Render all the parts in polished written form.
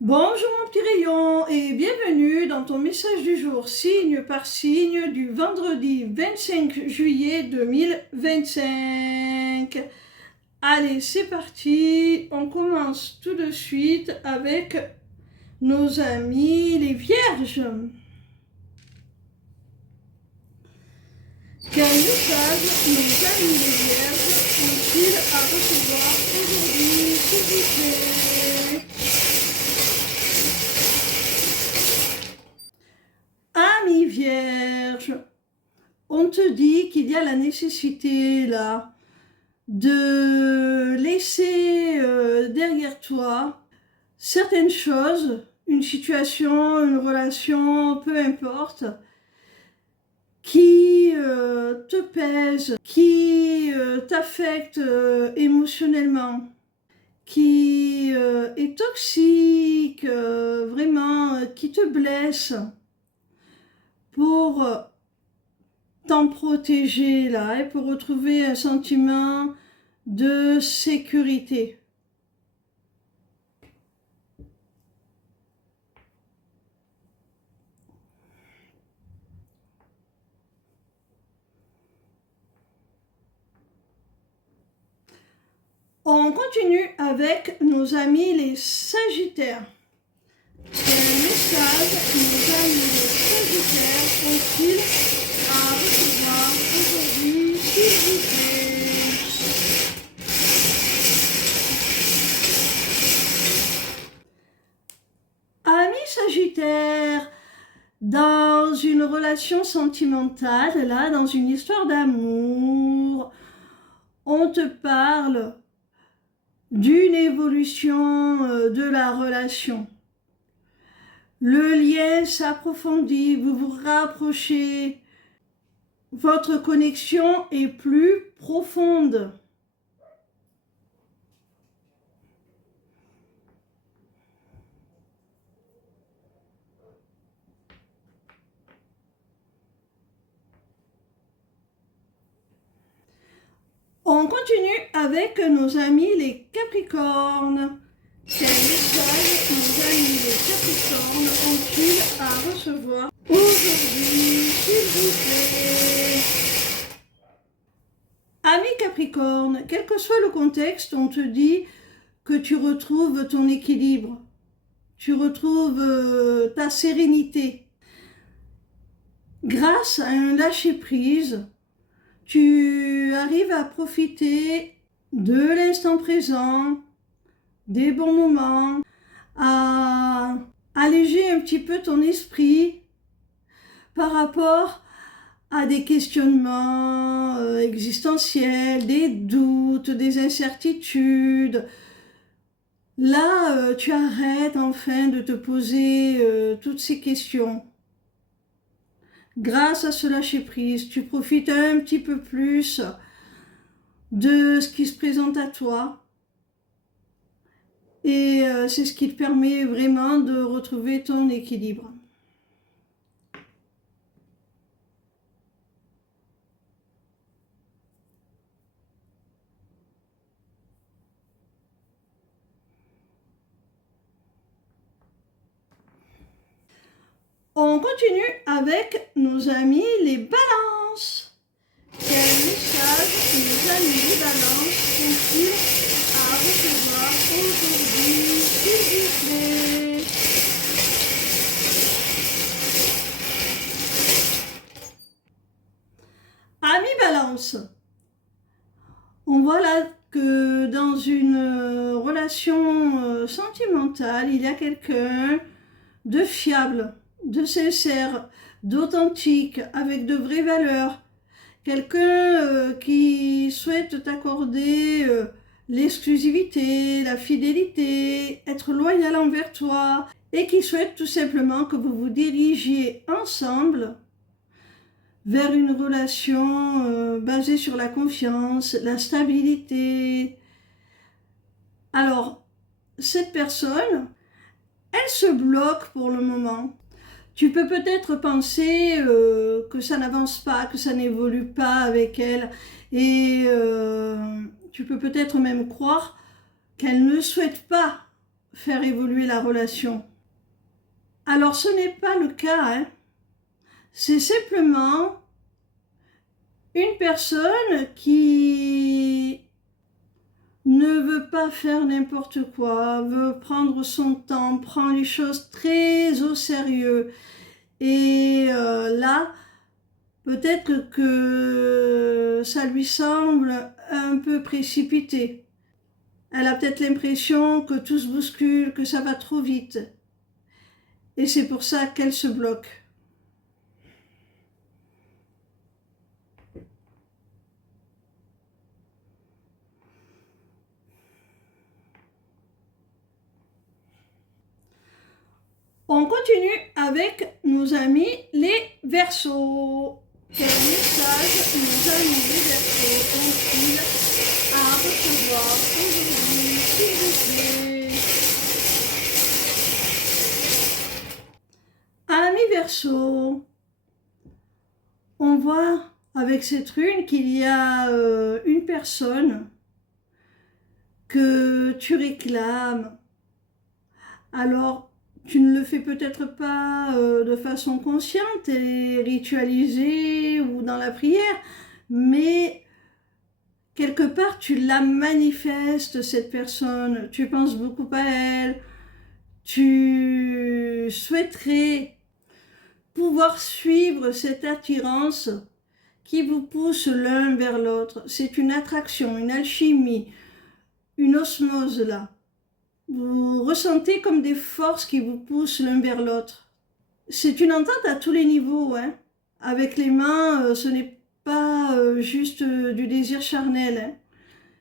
Bonjour mon petit rayon et bienvenue dans ton message du jour signe par signe du vendredi 25 juillet 2025. Allez, c'est parti, on commence tout de suite avec nos amis les vierges. Quel message nos amis les vierges ont-ils à recevoir aujourd'hui, s'il vous plaît? Amis vierges, on te dit qu'il y a la nécessité là de laisser derrière toi certaines choses, une situation, une relation, peu importe, qui te pèse, qui t'affecte émotionnellement, qui est toxique, vraiment, qui te blesse, pour t'en protéger là et pour retrouver un sentiment de sécurité. On continue avec nos amis les Sagittaires. Quel message nos amis les Sagittaires ont-ils à recevoir aujourd'hui, s'il vous plaît? Amis Sagittaires, dans une relation sentimentale, là, dans une histoire d'amour, on te parle d'une évolution de la relation. Le lien s'approfondit, vous vous rapprochez, votre connexion est plus profonde. On continue avec nos amis les Capricornes. Quel message nos amis les Capricornes ont-ils à recevoir aujourd'hui, s'il vous plaît? Amis Capricorne, quel que soit le contexte, on te dit que tu retrouves ton équilibre, tu retrouves ta sérénité. Grâce à un lâcher-prise, tu arrives à profiter de l'instant présent, des bons moments, à alléger un petit peu ton esprit par rapport à des questionnements existentiels, des doutes, des incertitudes. Là, tu arrêtes enfin de te poser toutes ces questions. Grâce à ce lâcher-prise, tu profites un petit peu plus de ce qui se présente à toi. Et c'est ce qui te permet vraiment de retrouver ton équilibre. On continue avec nos amis les balances. Quel message nos amis les balances ont-ils à recevoir aujourd'hui, s'il vous plaît? Amis balance, on voit là que dans une relation sentimentale, il y a quelqu'un de fiable, de sincère, d'authentique, avec de vraies valeurs. Quelqu'un qui souhaite t'accorder l'exclusivité, la fidélité, être loyal envers toi et qui souhaite tout simplement que vous vous dirigiez ensemble vers une relation basée sur la confiance, la stabilité. Alors, cette personne, elle se bloque pour le moment. Tu peux peut-être penser que ça n'avance pas, que ça n'évolue pas avec elle et tu peux peut-être même croire qu'elle ne souhaite pas faire évoluer la relation. Alors ce n'est pas le cas, hein. C'est simplement une personne qui ne veut pas faire n'importe quoi, veut prendre son temps, prend les choses très au sérieux. Et là, peut-être que ça lui semble un peu précipité. Elle a peut-être l'impression que tout se bouscule, que ça va trop vite. Et c'est pour ça qu'elle se bloque. On continue avec nos amis les Verseaux. Quel message nos amis les Verseaux ont-ils à recevoir aujourd'hui, s'il vous plaît? Amis Verseaux, on voit avec cette rune qu'il y a une personne que tu réclames. Alors, tu ne le fais peut-être pas de façon consciente et ritualisée ou dans la prière, mais quelque part tu la manifestes, cette personne, tu penses beaucoup à elle, tu souhaiterais pouvoir suivre cette attirance qui vous pousse l'un vers l'autre. C'est une attraction, une alchimie, une osmose là. Vous ressentez comme des forces qui vous poussent l'un vers l'autre. C'est une entente à tous les niveaux, hein. Avec les mains, ce n'est pas juste du désir charnel, hein.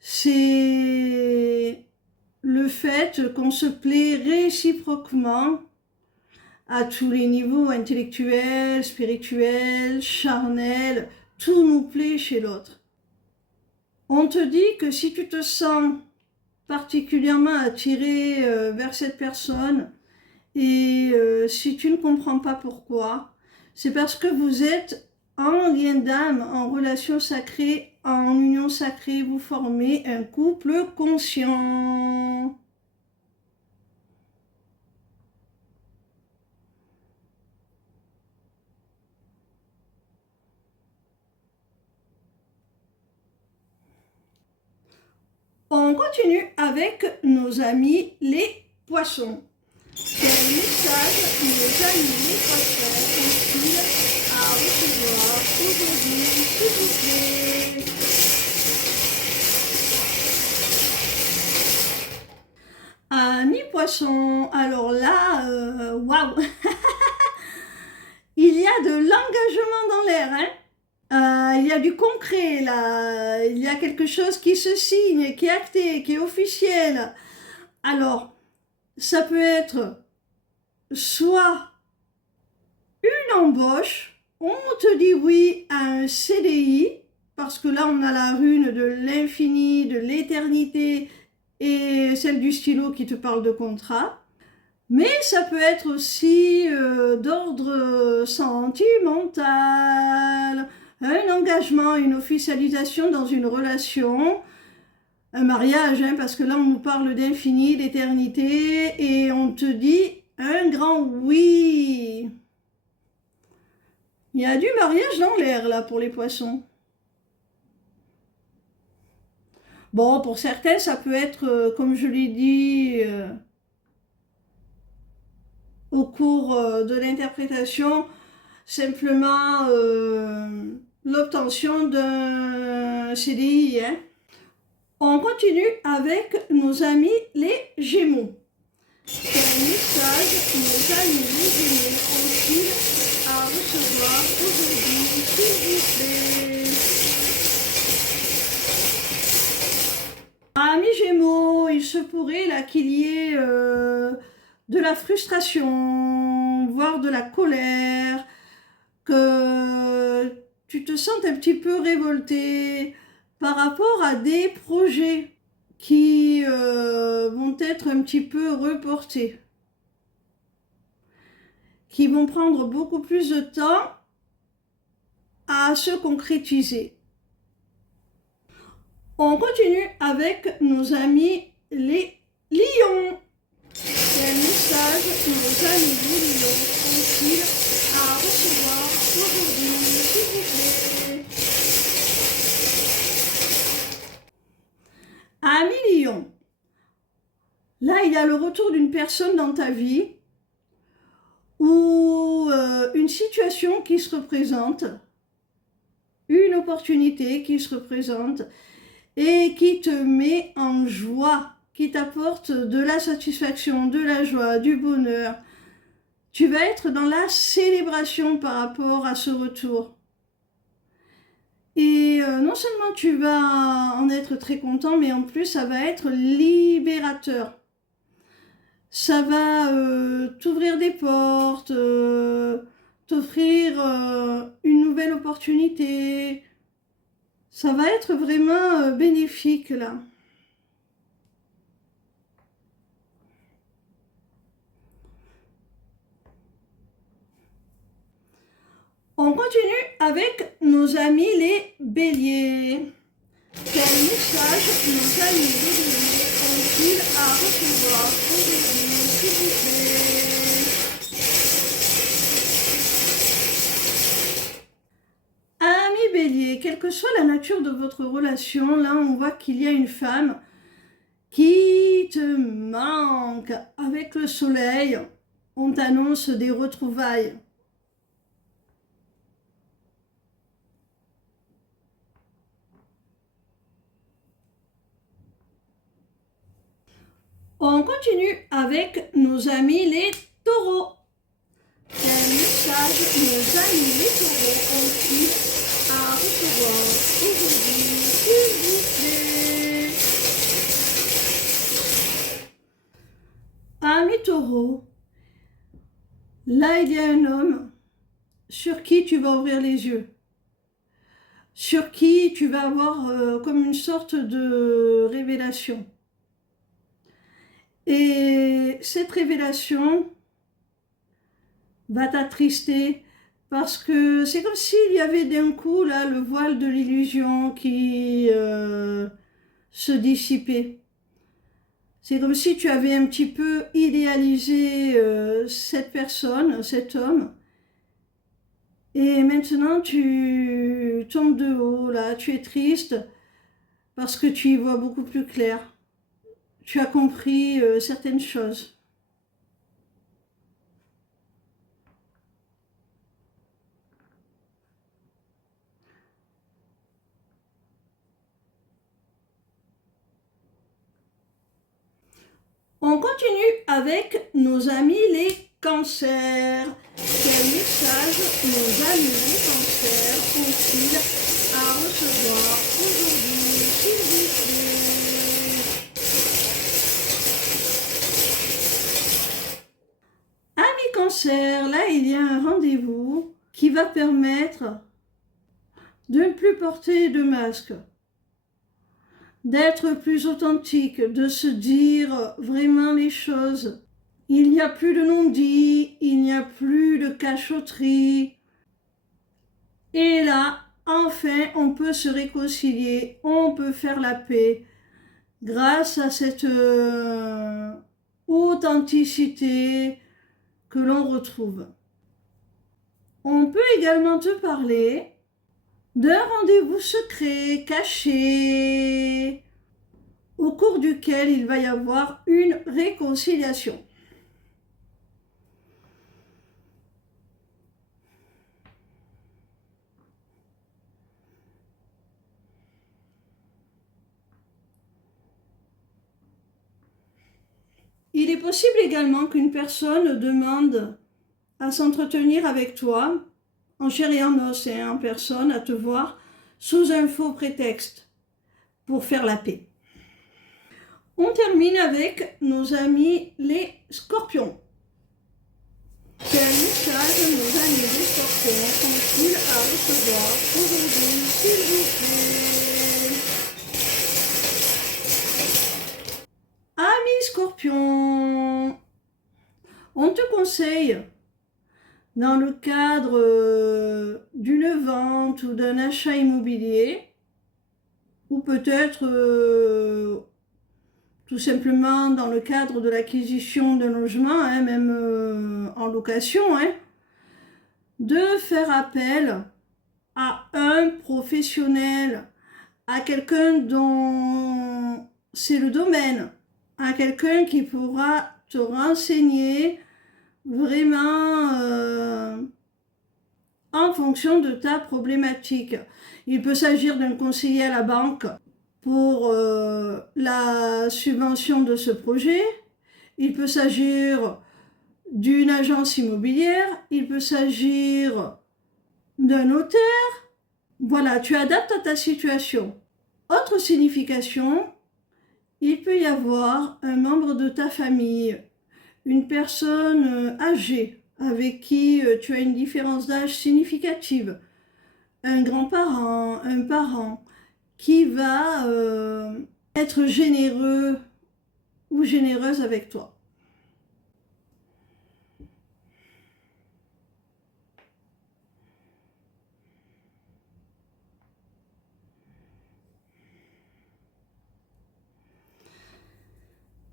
C'est le fait qu'on se plaît réciproquement à tous les niveaux, intellectuels, spirituels, charnels, tout nous plaît chez l'autre. On te dit que si tu te sens particulièrement attiré vers cette personne et si tu ne comprends pas pourquoi, c'est parce que vous êtes en lien d'âme, en relation sacrée, en union sacrée, vous formez un couple conscient. On continue avec nos amis les poissons. Quel message nos amis les poissons ont-ils à recevoir aujourd'hui, s'il vous plaît? Amis poissons, alors là, waouh, il y a de l'engagement dans l'air, hein. Il y a du concret là, il y a quelque chose qui se signe, qui est acté, qui est officiel. Alors, ça peut être soit une embauche, on te dit oui à un CDI, parce que là on a la rune de l'infini, de l'éternité et celle du stylo qui te parle de contrat. Mais ça peut être aussi d'ordre sentimental, un engagement, une officialisation dans une relation, un mariage, hein, parce que là on nous parle d'infini, d'éternité, et on te dit un grand oui. Il y a du mariage dans l'air là pour les poissons. Bon, pour certains, ça peut être, comme je l'ai dit au cours de l'interprétation, simplement l'obtention d'un CDI, hein. On continue avec nos amis les Gémeaux. Quel message nos amis les Gémeaux ont-ils à recevoir aujourd'hui, s'il vous plaît? Amis Gémeaux, il se pourrait là qu'il y ait de la frustration, voire de la colère, que tu te sens un petit peu révolté par rapport à des projets qui vont être un petit peu reportés, qui vont prendre beaucoup plus de temps à se concrétiser. On continue avec nos amis les lions. Quel message nos amis les lions ont-ils à recevoir aujourd'hui, s'il vous plaît? Amis lions, là il y a le retour d'une personne dans ta vie ou une situation qui se représente, une opportunité qui se représente et qui te met en joie, qui t'apporte de la satisfaction, de la joie, du bonheur. Tu vas être dans la célébration par rapport à ce retour. Et non seulement tu vas en être très content, mais en plus ça va être libérateur. Ça va t'ouvrir des portes, t'offrir une nouvelle opportunité. Ça va être vraiment bénéfique là. On continue avec nos amis les béliers. Quel message nos amis les béliers ont-ils à recevoir aujourd'hui, s'il vous plaît? Amis béliers, quelle que soit la nature de votre relation, là on voit qu'il y a une femme qui te manque. Avec le soleil, on t'annonce des retrouvailles. On continue avec nos amis les taureaux. Quel message nos amis les taureaux ont-ils à recevoir aujourd'hui, s'il vous plaît? Amis taureaux, là il y a un homme sur qui tu vas ouvrir les yeux, sur qui tu vas avoir comme une sorte de révélation. Et cette révélation va t'attrister parce que c'est comme s'il y avait d'un coup là le voile de l'illusion qui se dissipait. C'est comme si tu avais un petit peu idéalisé cette personne, cet homme, et maintenant tu tombes de haut là, tu es triste parce que tu y vois beaucoup plus clair. Tu as compris certaines choses. On continue avec nos amis les cancers. Quel message nos amis les cancers ont-ils à recevoir aujourd'hui, s'il vous plaît? Amis cancers, là il y a un rendez-vous qui va permettre de ne plus porter de masque, d'être plus authentique, de se dire vraiment les choses. Il n'y a plus de non-dit, il n'y a plus de cachotterie. Et là, enfin, on peut se réconcilier, on peut faire la paix grâce à cette authenticité que l'on retrouve. On peut également te parler d'un rendez-vous secret, caché, au cours duquel il va y avoir une réconciliation. Il est possible également qu'une personne demande à s'entretenir avec toi, en chair et en os et en personne, à te voir sous un faux prétexte pour faire la paix. On termine avec nos amis les scorpions. Quel message nos amis les scorpions sont-ils à recevoir aujourd'hui, s'il vous plaît? Amis scorpions, on te conseille, dans le cadre d'une vente ou d'un achat immobilier, ou peut-être tout simplement dans le cadre de l'acquisition d'un logement, hein, même en location, hein, de faire appel à un professionnel, à quelqu'un dont c'est le domaine, à quelqu'un qui pourra te renseigner vraiment en fonction de ta problématique. Il peut s'agir d'un conseiller à la banque pour la subvention de ce projet. Il peut s'agir d'une agence immobilière. Il peut s'agir d'un notaire. Voilà, tu adaptes à ta situation. Autre signification, il peut y avoir un membre de ta famille, une personne âgée avec qui tu as une différence d'âge significative, un grand-parent, un parent qui va être généreux ou généreuse avec toi.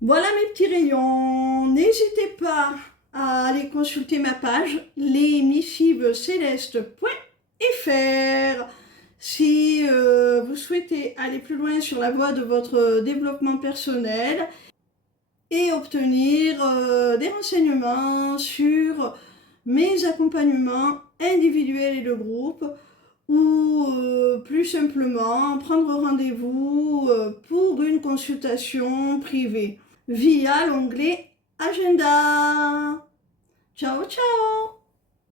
Voilà mes petits rayons. N'hésitez pas à aller consulter ma page lesmissivescélestes.fr si vous souhaitez aller plus loin sur la voie de votre développement personnel et obtenir des renseignements sur mes accompagnements individuels et de groupe, ou plus simplement prendre rendez-vous pour une consultation privée via l'onglet Agenda. Ciao, ciao!